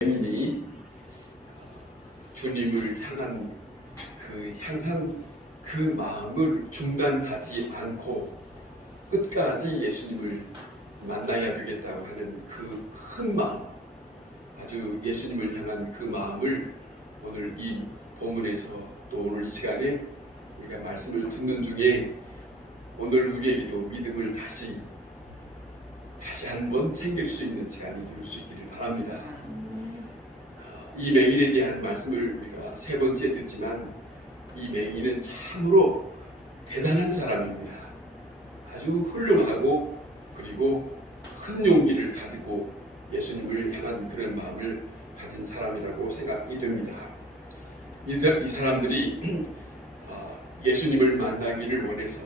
맹인이 주님을 향한 그 마음을 중단하지 않고 끝까지 예수님을 만나야 되겠다고 하는 그 큰 마음, 아주 예수님을 향한 그 마음을 오늘 이 본문에서 또 오늘 이 시간에 우리가 말씀을 듣는 중에 오늘 우리에게도 믿음을 다시 한번 챙길 수 있는 시간이 될 수 있기를 바랍니다. 이 맹인에 대한 말씀을 우리가 세 번째 듣지만 이 맹인은 참으로 대단한 사람입니다. 아주 훌륭하고 그리고 큰 용기를 가지고 예수님을 향한 그런 마음을 가진 사람이라고 생각이 됩니다. 이 사람들이 예수님을 만나기를 원해서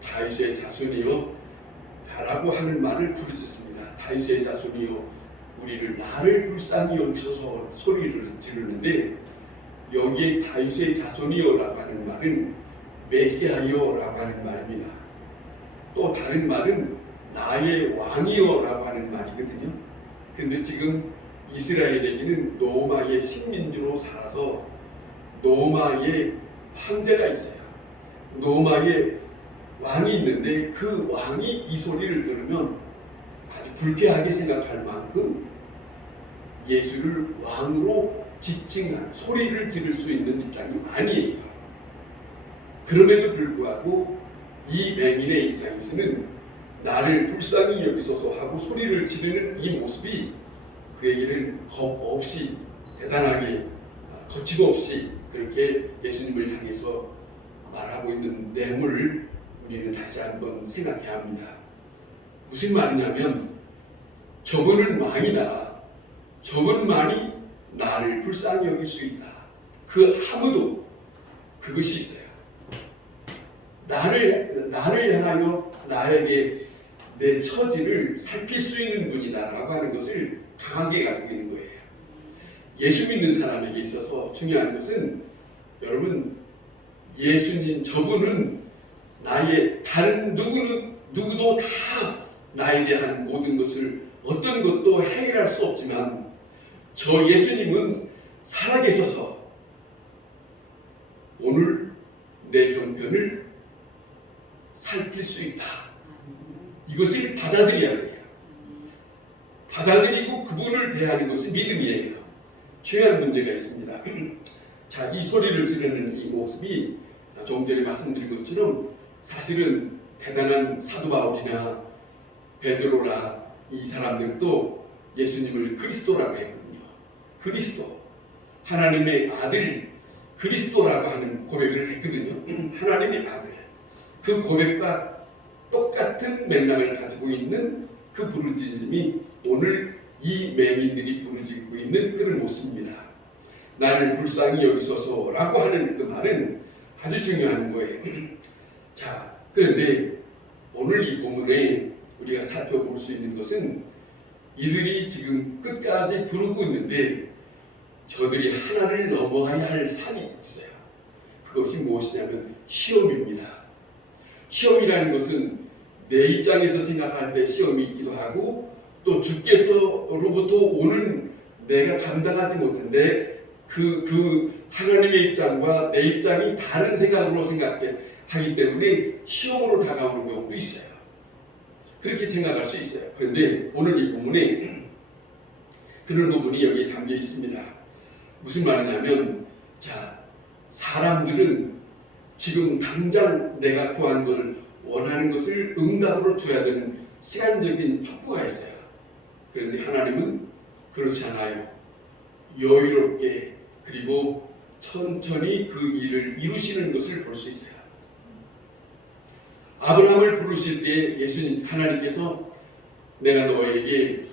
다윗의 자손이여 라고 하는 말을 부르짖습니다. 다윗의 자손이여 우리를 나를 불쌍히 여기소서 소리를 지르는데 여기에 다윗의 자손이여라고 하는 말은 메시아여라고 하는 말입니다. 또 다른 말은 나의 왕이여라고 하는 말이거든요. 근데 지금 이스라엘에게는 로마의 식민지로 살아서 로마의 황제가 있어요. 로마의 왕이 있는데 그 왕이 이 소리를 들으면 아주 불쾌하게 생각할 만큼 예수를 왕으로 지칭한 소리를 지를 수 있는 입장이 아니에요. 그럼에도 불구하고 이 맹인의 입장에서는 나를 불쌍히 여기소서 하고 소리를 지르는 이 모습이 그에게는 겁 없이 대단하게 거침없이 그렇게 예수님을 향해서 말하고 있는 내용을 우리는 다시 한번 생각해야 합니다. 무슨 말이냐면 저분은 왕이다. 저분만이 나를 불쌍히 여길 수 있다. 그 아무도 그것이 있어요. 나를 향하여 나에게 내 처지를 살필 수 있는 분이다라고 하는 것을 강하게 가지고 있는 거예요. 예수 믿는 사람에게 있어서 중요한 것은 여러분 예수님 저분은 나의 다른 누구도 다 나에 대한 모든 것을 어떤 것도 해결할 수 없지만 저 예수님은 살아계셔서 오늘 내 형편을 살필 수 있다. 이것을 받아들여야 돼요. 받아들이고 그분을 대하는 것이 믿음이에요. 중요한 문제가 있습니다. 자, 이 소리를 지르는 이 모습이 조금 전에 말씀드린 것처럼 사실은 대단한 사도 바울이나 베드로라 이 사람들도 예수님을 그리스도라고 했거든요. 그리스도, 하나님의 아들 그리스도라고 하는 고백을 했거든요. 하나님의 아들. 그 고백과 똑같은 맥락을 가지고 있는 그 부르짖음이 오늘 이 맹인들이 부르짖고 있는 그런 모습입니다. 나를 불쌍히 여기소서라고 하는 그 말은 아주 중요한 거예요. 자, 그런데 오늘 이 본문에 우리가 살펴볼 수 있는 것은 이들이 지금 끝까지 부르고 있는데 저들이 하나를 넘어가야 할 산이 있어요. 그것이 무엇이냐면 시험입니다. 시험이라는 것은 내 입장에서 생각할 때 시험이 있기도 하고 또 주께서로부터 오는 내가 감당하지 못한데 그 하나님의 입장과 내 입장이 다른 생각으로 하기 때문에 시험으로 다가오는 경우도 있어요. 그렇게 생각할 수 있어요. 그런데 오늘 이 본문에 그런 부분이 여기에 담겨 있습니다. 무슨 말이냐면 자, 사람들은 지금 당장 내가 구한 걸 원하는 것을 응답으로 줘야 되는 시간적인 촉구가 있어요. 그런데 하나님은 그렇지 않아요. 여유롭게 그리고 천천히 그 일을 이루시는 것을 볼 수 있어요. 아브라함을 부르실 때 예수님 하나님께서 내가 너에게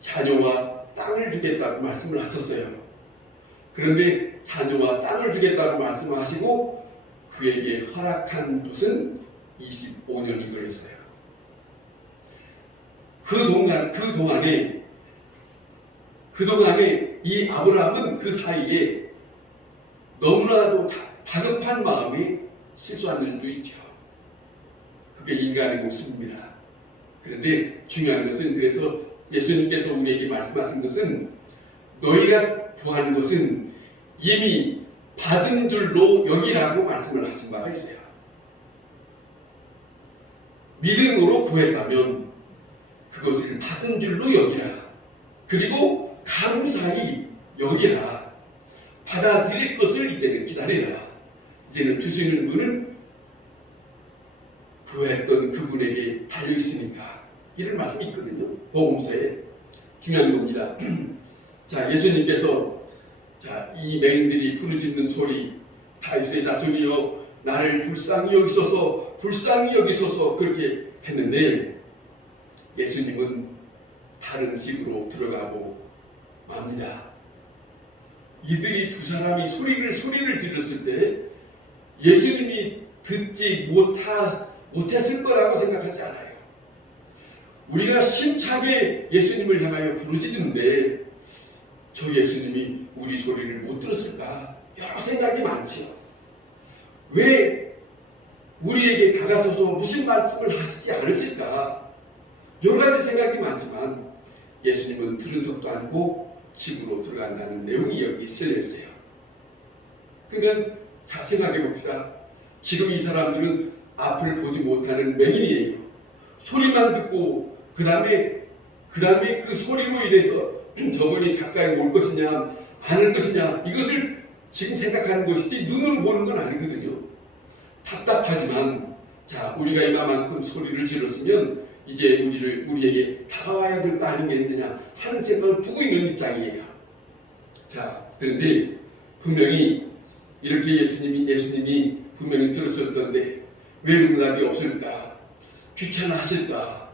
자녀와 땅을 주겠다고 말씀을 하셨어요. 그런데 자녀와 땅을 주겠다고 말씀하시고 그에게 허락한 것은 25년이 걸렸어요. 그동안에 이 아브라함은 그 사이에 너무나도 다급한 마음에 실수한 일도 있죠. 그게 인간의 모습입니다. 그런데 중요한 것은 그래서 예수님께서 우리에게 말씀하신 것은 너희가 구하는 것은 이미 받은 줄로 여기라고 말씀을 하신 바가 있어요. 믿음으로 구했다면 그것을 받은 줄로 여기라. 그리고 감사히 여기라. 받아들일 것을 이제는 기다리라. 이제는 주시는 분은 구했던 그분에게 달려있으니까. 이런 말씀이 있거든요. 복음서에. 중요한 겁니다. 자, 예수님께서 이 맹인들이 부르짖는 소리, 다윗의 자손이여 나를 불쌍히 여기소서, 불쌍히 여기소서 그렇게 했는데 예수님은 다른 집으로 들어가고 맙니다. 이들이 두 사람이 소리를 질렀을 때 예수님이 듣지 못했을 거라고 생각하지 않아요. 우리가 심차게 예수님을 향하여 부르짖는데 저 예수님이 우리 소리를 못 들었을까? 여러 생각이 많지요. 왜 우리에게 다가서서 무슨 말씀을 하시지 않았을까? 여러 가지 생각이 많지만 예수님은 들은 적도 않고 집으로 들어간다는 내용이 여기 쓰여 있어요. 그러니까 생각해 봅시다. 지금 이 사람들은 앞을 보지 못하는 맹인이에요. 소리만 듣고 그 다음에 그 소리로 인해서 저분이 가까이 올 것이냐 안 올 것이냐 이것을 지금 생각하는 것이지 눈으로 보는 건 아니거든요. 답답하지만 우리가 이만큼 소리를 질렀으면 이제 우리에게 다가와야 될 거 아니겠느냐 하는 생각을 두고 있는 입장이에요. 그런데 분명히 이렇게 예수님이 분명히 들었었던데 왜 응답이 없을까? 귀찮아하실까?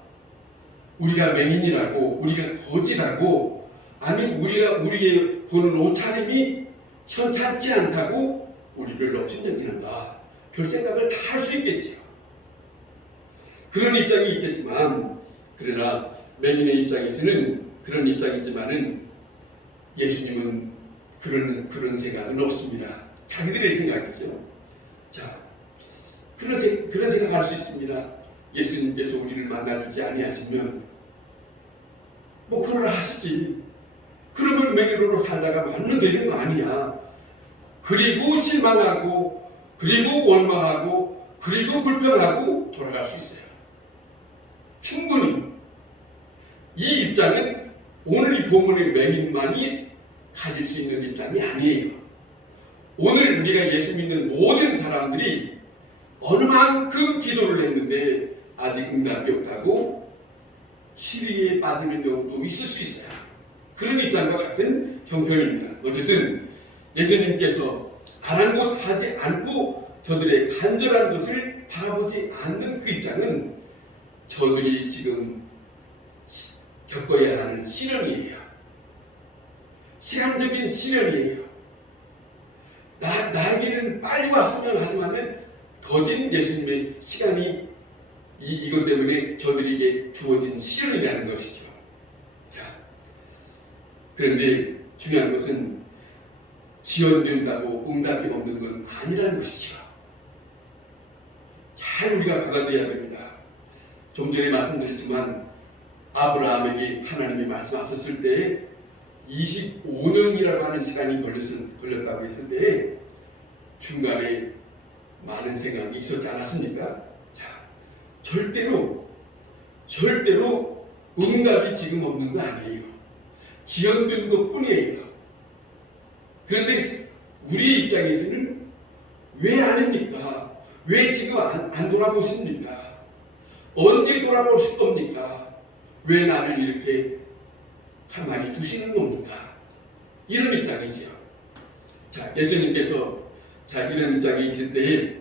우리가 맹인이라고, 우리가 거지라고, 아니 우리의 보는 옷차림이 천찮지 않다고 우리를 없인 여기는가? 별 생각을 다 할 수 있겠지요. 그런 입장이 있겠지만, 그러나 맹인의 입장에서는 그런 입장이지만은 예수님은 그런 생각은 없습니다. 자기들의 생각이죠. 그런 생각할 수 있습니다. 예수님께서 우리를 만나주지 아니하시면 그러나 하시지. 그러면 맹인으로 살다가 만면 되는 거 아니냐. 그리고 실망하고 그리고 원망하고 그리고 불평하고 돌아갈 수 있어요. 충분히. 이 입장은 오늘 이 본문의 맹인만이 가질 수 있는 입장이 아니에요. 오늘 우리가 예수 믿는 모든 사람들이 어느 만큼 기도를 했는데 아직 응답이 없다고 시리에 빠지는 경우도 있을 수 있어요. 그런 입장과 같은 형편입니다. 어쨌든 예수님께서 아랑곳하지 않고 저들의 간절한 것을 바라보지 않는 그 입장은 저들이 지금 겪어야 하는 시련이에요. 시간적인 시련이에요. 나에게는 빨리 왔으면 하지만은 더딘 예수님의 시간이 이것 때문에 저들에게 주어진 시련이라는 것이죠. 그런데 중요한 것은 지연된다고 응답이 없는 건 아니라는 것이죠. 잘 우리가 받아들여야 됩니다. 좀 전에 말씀드렸지만 아브라함에게 하나님이 말씀하셨을 때에 25년이라고 하는 시간이 걸렸다고 했을 때에 중간에 많은 생각이 있었지 않았습니까? 절대로 응답이 지금 없는 거 아니에요. 지연된 것 뿐이에요. 그런데 우리 입장에서는 왜 아닙니까? 왜 지금 안 돌아보십니까? 언제 돌아보실 겁니까? 왜 나를 이렇게 가만히 두시는 겁니까? 이런 입장이지요. 예수님께서 이런 입장에 있을 때에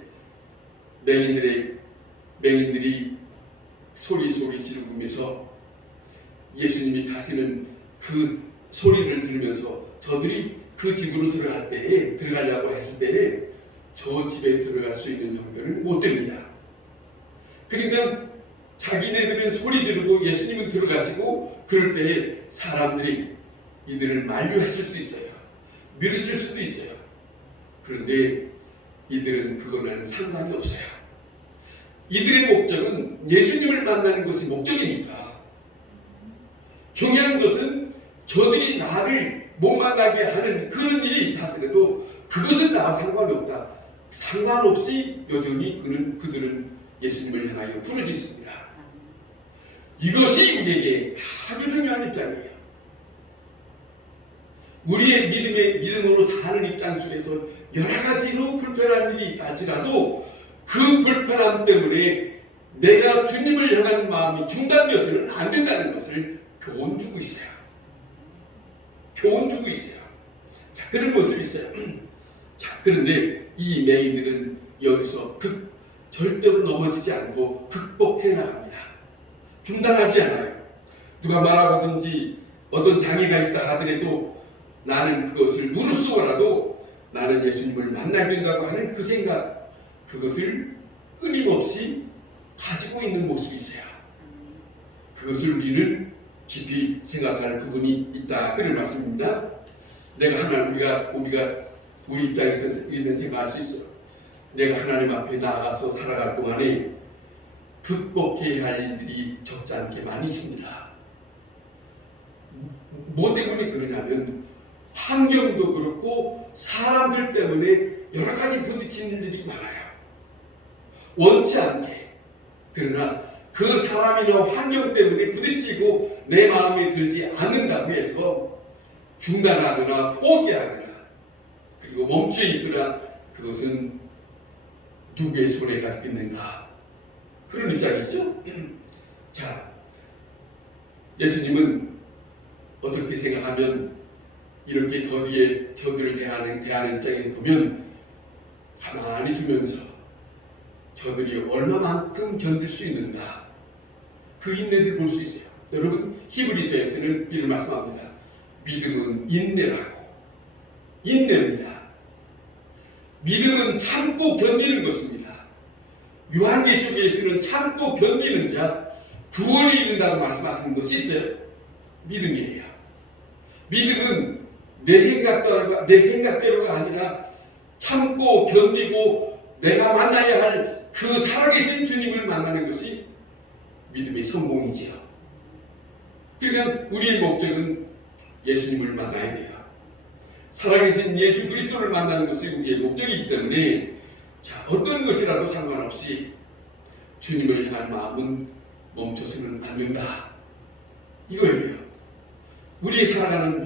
맹인들이 소리 지르면서 예수님이 가시는 그 소리를 들으면서 저들이 그 집으로 들어가려고 했을 때에 저 집에 들어갈 수 있는 형편은 못 됩니다. 그러니까 자기네들은 소리 지르고 예수님은 들어가시고 그럴 때에 사람들이 이들을 만류했을 수 있어요. 밀어칠 수도 있어요. 그런데 이들은 그거는 상관이 없어요. 이들의 목적은 예수님을 만나는 것이 목적이니까 중요한 것은 저들이 나를 못 만나게 하는 그런 일이 있다 하더라도 그것은 나와 상관이 없다. 상관없이 여전히 그들은 예수님을 향하여 부르짖습니다. 이것이 우리에게 아주 중요한 입장이에요. 우리의 믿음으로 사는 입장 속에서 여러 가지로 불편한 일이 있다 할지라도 그 불편함 때문에 내가 주님을 향한 마음이 중단되어서는 안 된다는 것을 교훈 주고 있어요. 교훈 주고 있어요. 자, 그런 모습이 있어요. 자, 그런데 이 맹인들은 여기서 절대로 넘어지지 않고 극복해 나갑니다. 중단하지 않아요. 누가 말하든지 어떤 장애가 있다 하더라도 나는 그것을 무릅쓰고라도 나는 예수님을 만나야 된다고 하는 그 생각, 그것을 끊임없이 가지고 있는 모습이 있어요. 그것을 우리는 깊이 생각할 부분이 있다. 그런 말씀입니다. 우리가 우리 입장에서 이런 생각할 수 있어요. 내가 하나님 앞에 나아가서 살아갈 동안에 극복해야 할 일들이 적지 않게 많이 있습니다. 뭐 때문에 그러냐면 환경도 그렇고 사람들 때문에 여러 가지 부딪히는 일들이 많아요. 원치 않게. 그러나 그 사람이나 환경 때문에 부딪히고 내 마음에 들지 않는다고 해서 중단하거나 포기하거나 그리고 멈춰 있거나 그것은 누구의 손에 가지고 있는가? 그런 입장이죠. 자, 예수님은 어떻게 생각하면 이렇게 더디에 저들을 대하는 입장에 보면 가만히 두면서 저들이 얼마만큼 견딜 수 있는가? 그 인내를 볼 수 있어요. 여러분, 히브리서에서는 이런 말씀합니다. 믿음은 인내라고. 인내입니다. 믿음은 참고 견디는 것입니다. 요한계시록에서는 참고 견디는 자 구원이 이른다고 말씀하시는 것이 있어요. 믿음이에요. 믿음은 내 생각대로가 아니라 참고 견디고 내가 만나야 할 그 살아계신 주님을 만나는 것이 믿음의 성공이지요. 그러니까 우리의 목적은 예수님을 만나야 돼요. 살아계신 예수 그리스도를 만나는 것이 우리의 목적이기 때문에 자, 어떤 것이라도 상관없이 주님을 향한 마음은 멈춰서는 안 된다. 이거예요. 우리 살아가는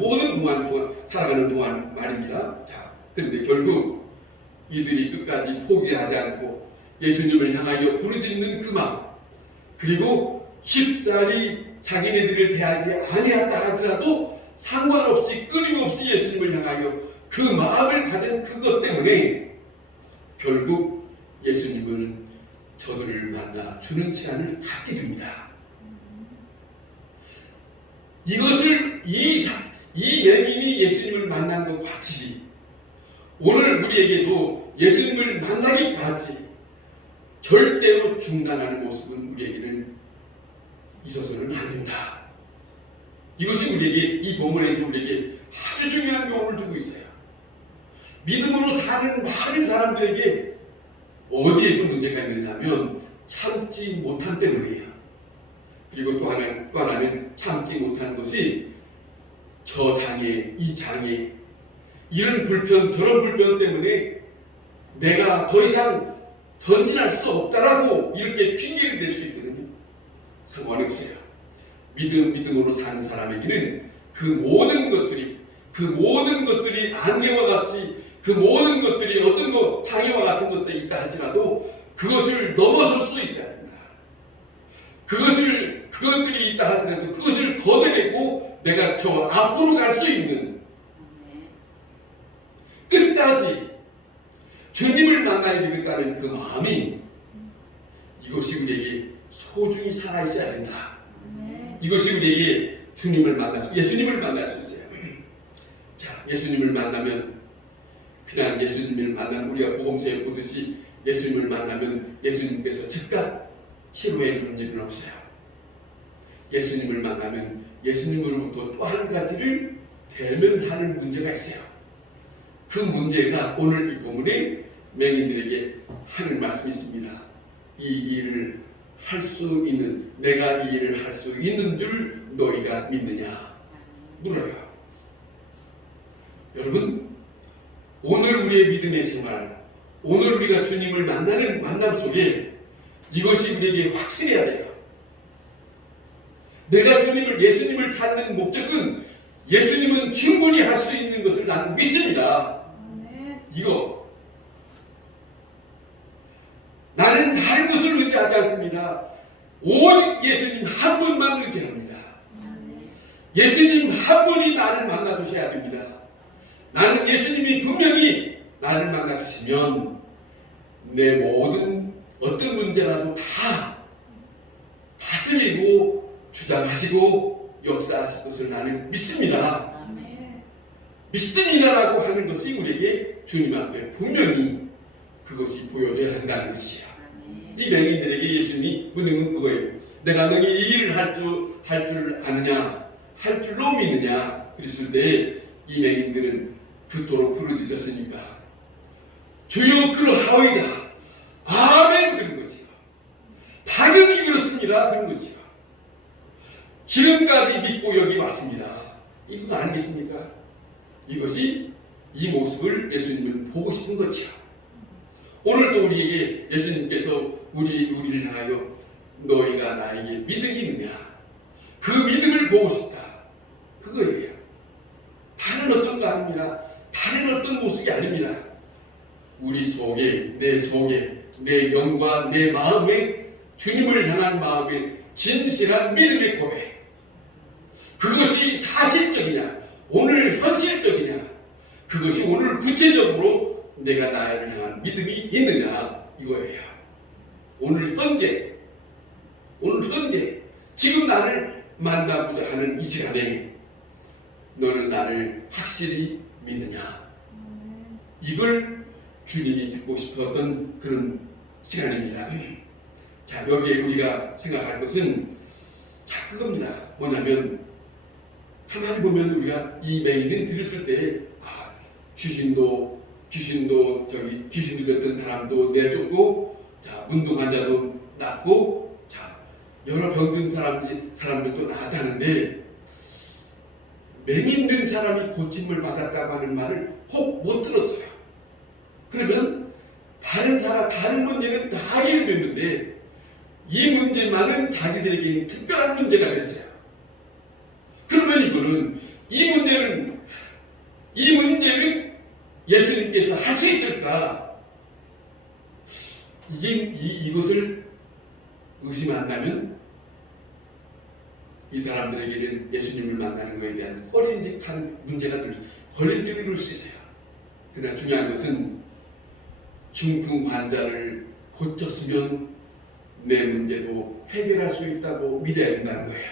동안 말입니다. 자, 그런데 결국 이들이 끝까지 포기하지 않고 예수님을 향하여 부르짖는 그 마음, 그리고 쉽사리 자기네들을 대하지 아니했다 하더라도 상관없이 끊임없이 예수님을 향하여 그 마음을 가진 그것 때문에 결국 예수님은 저들을 만나 주는 시간을 갖게 됩니다. 이것을 이 맹인이 예수님을 만난 것 같이 오늘 우리에게도 예수님을 만나기까지 절대로 중단하는 모습은 우리에게는 있어서는 안 된다. 이것이 우리에게 이 본문에서 우리에게 아주 중요한 교훈을 주고 있어요. 믿음으로 사는 많은 사람들에게 어디에서 문제가 있느냐면 참지 못한 때문이에요. 그리고 또 하나는 참지 못한 것이 저 장애, 이 장애, 이런 불편, 저런 불편 때문에 내가 더 이상 전진할 수 없다라고 이렇게 핑계를 댈 수 있거든요. 상관이 없어요. 믿음으로 사는 사람에게는 그 모든 것들이 안개와 같이 그 모든 것들이 어떤 장애와 같은 것들이 있다 할지라도 그것을 넘어설 수 있어야 된다. 그것들이 있다 하더라도 그것을 걷어내고 내가 저 앞으로 갈 수 있는 끝까지 주님을 만나야 되겠다는 그 마음이 이것이 우리에게 소중히 살아있어야 된다. 이것이 우리에게 예수님을 만날 수 있어요. 자, 예수님을 만나면 그냥 예수님을 만나면 우리가 복음서에 보듯이 예수님을 만나면 예수님께서 즉각 치료해 주는 일은 없어요. 예수님을 만나면 예수님으로부터 또 한 가지를 대면하는 문제가 있어요. 그 문제가 오늘 이 본문에 맹인들에게 하는 말씀이 있습니다. 이 일을 할 수 있는, 내가 이 일을 할 수 있는 줄 너희가 믿느냐 물어요. 여러분, 오늘 우리의 믿음의 생활, 오늘 우리가 주님을 만나는 만남 속에 이것이 우리에게 확실해야 돼요. 내가 예수님을 찾는 목적은 예수님은 충분히 할 수 있는 것을 나는 믿습니다. 이거. 나는 다른 것을 의지하지 않습니다. 오직 예수님 한 분만 의지합니다. 예수님 한 분이 나를 만나주셔야 됩니다. 나는 예수님이 분명히 나를 만나주시면 내 모든 어떤 문제라도 다 다스리고 주장하시고 역사하실 것을 나는 믿습니다. 믿습니다라고 하는 것이 우리에게 주님 앞에 분명히 그것이 보여져야 한다는 것이야. 이 맹인들에게 예수님이 묻는 그거예요. 내가 너희 이 일을 할 줄 아느냐, 할 줄로 믿느냐. 그랬을 때 이 맹인들은 그토록 부르짖었으니까 주여 그러하오이다. 아멘. 그런 거지요. 당연히 그렇습니다. 그런 거지요. 지금까지 믿고 여기 왔습니다. 이거 아니겠습니까? 이것이 이 모습을 예수님은 보고 싶은 거지요. 오늘도 우리에게 예수님께서 우리를 향하여 너희가 나에게 믿음이 있느냐, 그 믿음을 보고 싶다. 그거예요. 다른 어떤 거 아닙니다. 다른 어떤 모습이 아닙니다. 우리 속에, 내 영과 내 마음에 주님을 향한 마음의 진실한 믿음의 고백. 그것이 사실적이냐, 오늘 현실적이냐, 그것이 오늘 구체적으로 내가 나를 향한 믿음이 있느냐, 이거예요. 오늘 현재, 지금 나를 만나고자 하는 이 시간에 너는 나를 확실히 믿느냐? 이걸 주님이 듣고 싶었던 그런 시간입니다. 자, 여기에 우리가 생각할 것은 자, 그겁니다. 뭐냐면 가만히 보면 우리가 이 맹인을 들었을 때 귀신도 됐던 사람도 내쫓고, 자, 문둥 환자도 낫고, 자, 여러 병든 사람들도 나았다는데 맹인 된 사람이 고침을 받았다고 하는 말을 혹 못 들었어요. 그러면 다른 문제는 다 해결됐는데 이 문제만은 자기들에게 특별한 문제가 됐어요. 그러면 이거는 이 문제는 예수님께서 할 수 있을까? 이것을 의심한다면 이 사람들에게는 예수님을 만나는 것에 대한 꺼림직한 문제가 걸림돌이 수 있어요. 그러나 중요한 것은 중풍 환자를 고쳤으면 내 문제도 해결할 수 있다고 믿어야 된다는 거예요.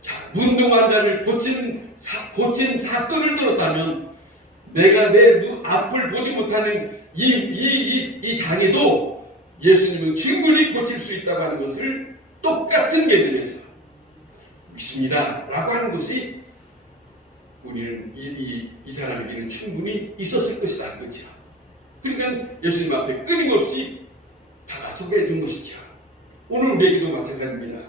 자, 문둥 환자를 고친 사건을 들었다면 내가 내 눈 앞을 보지 못하는 이 장애도 예수님은 충분히 고칠 수 있다고 하는 것을 똑같은 개념에서 믿습니다 라고 하는 것이 우리는 이 사람에게는 충분히 있었을 것이라는 거죠. 그러니까 예수님 앞에 끊임없이 다가서게 된 것이죠. 오늘 우리에게도 마찬가지입니다.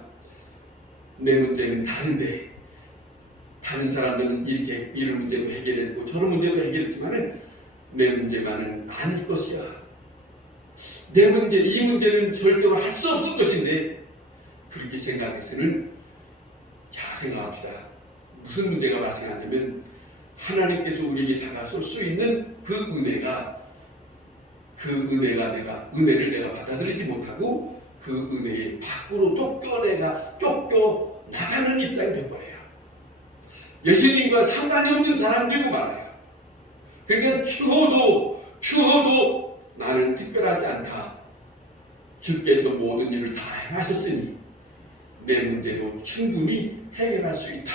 내 문제는 다른데 다른 사람들은 이렇게 이런 문제도 해결했고 저런 문제도 해결했지만은 내 문제만은 아닐 것이야. 내 문제, 이 문제는 절대로 할 수 없을 것인데 그렇게 생각해서는 자, 생각합시다. 무슨 문제가 발생하냐면 하나님께서 우리에게 다가설 수 있는 그 은혜가 내가 은혜를 내가 받아들이지 못하고 그 은혜의 밖으로 쫓겨 나가는 입장이 되어버려요. 예수님과 상관이 없는 사람들도 많아요. 그러니까 추워도 나는 특별하지 않다. 주께서 모든 일을 다 행하셨으니 내 문제도 충분히 해결할 수 있다.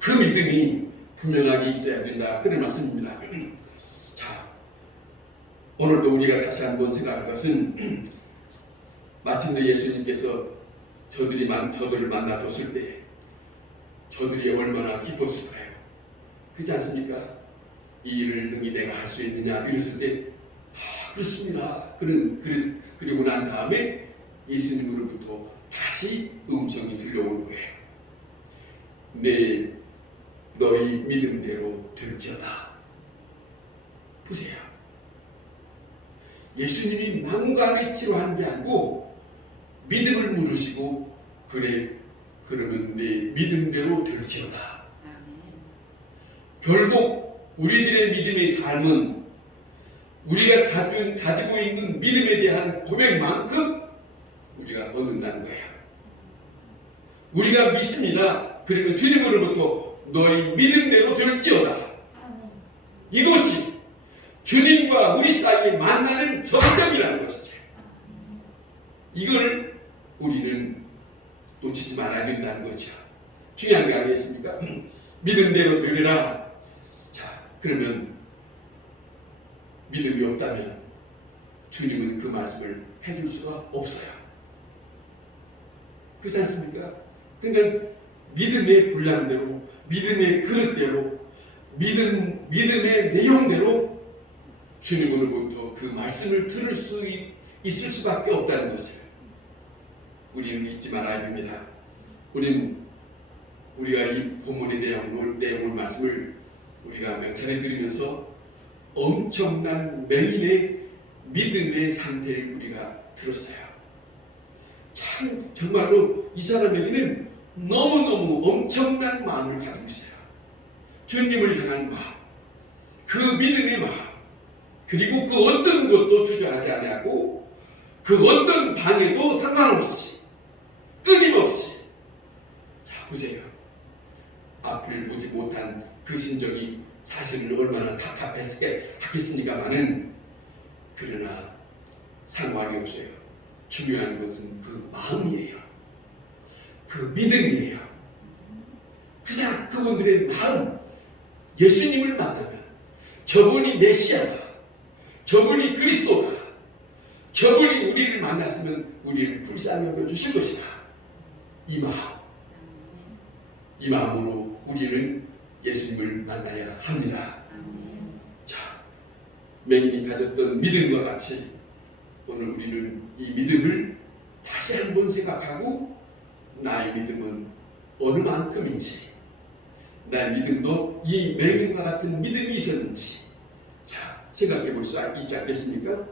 그 믿음이 분명하게 있어야 된다. 그런 말씀입니다. 자, 오늘도 우리가 다시 한번 생각할 것은 마침내 예수님께서 저들을 만나줬을 때 저들이 얼마나 기뻤을까요? 그렇지 않습니까? 이 일을 능히 내가 할 수 있느냐 이랬을 때 그렇습니다. 그리고 난 다음에 예수님으로부터 다시 음성이 들려오는 거예요. 너희 믿음대로 될지어다. 보세요. 예수님이 만감에 치료한 게 아니고 믿음을 물으시고 그래 그러면 내 믿음대로 될지어다. 결국 우리들의 믿음의 삶은 우리가 가지고 있는 믿음에 대한 고백만큼 우리가 얻는다는 거예요. 우리가 믿습니다. 그리고 주님으로부터 너희 믿음대로 될지어다. 이것이 주님과 우리 사이에 만나는 정점이라는 것이죠. 이걸 우리는 놓치지 말아야 된다는 거죠. 중요한 게 아니겠습니까? 믿음대로 되리라. 자, 그러면 믿음이 없다면 주님은 그 말씀을 해줄 수가 없어요. 그렇지 않습니까? 그러니까 믿음의 분량대로, 믿음의 그릇대로, 믿음의 내용대로 주님으로부터 그 말씀을 들을 수 있을 수밖에 없다는 것을 우리는 잊지 말아야 됩니다. 우리가 이 본문의 내용을 말씀을 우리가 몇 차례 들으면서 엄청난 맹인의 믿음의 상태를 우리가 들었어요. 참 정말로 이 사람에게는 너무너무 엄청난 마음을 가지고 있어요. 주님을 향한 마음, 그 믿음의 마음, 그리고 그 어떤 것도 주저하지 아니하고 그 어떤 방해도 상관없이 끊임없이. 자, 보세요. 앞을 보지 못한 그 심정이 사실은 얼마나 답답했겠습니까마는 그러나 상관이 없어요. 중요한 것은 그 마음이에요. 그 믿음이에요. 그분들의 마음, 예수님을 만나면 저분이 메시아다, 저분이 그리스도다, 저분이 우리를 만났으면 우리를 불쌍히 여겨주실 것이다. 이 마음으로 우리는 예수님을 만나야 합니다. 자, 맹인이 가졌던 믿음과 같이 오늘 우리는 이 믿음을 다시 한번 생각하고 나의 믿음은 어느 만큼인지, 나의 믿음도 이 맹인과 같은 믿음이 있었는지 자, 생각해 볼 수 있지 않겠습니까?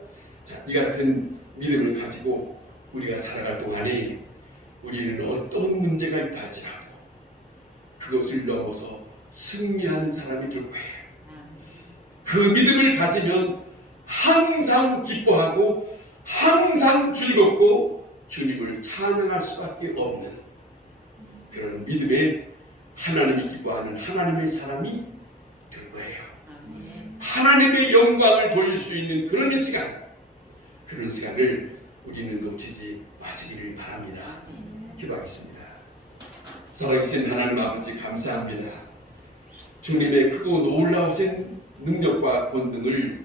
자, 이 같은 믿음을 가지고 우리가 살아갈 동안에 우리는 어떤 문제가 있다 할지라도 그것을 넘어서 승리하는 사람이 될 거예요. 그 믿음을 가지면 항상 기뻐하고 항상 즐겁고 주님을 찬양할 수밖에 없는 그런 믿음에 하나님이 기뻐하는 하나님의 사람이 될 거예요. 하나님의 영광을 돌릴 수 있는 그런 시간을 우리는 놓치지 마시기를 바랍니다. 기도하겠습니다. 살아계신 하나님 아버지 감사합니다. 주님의 크고 놀라우신 능력과 권능을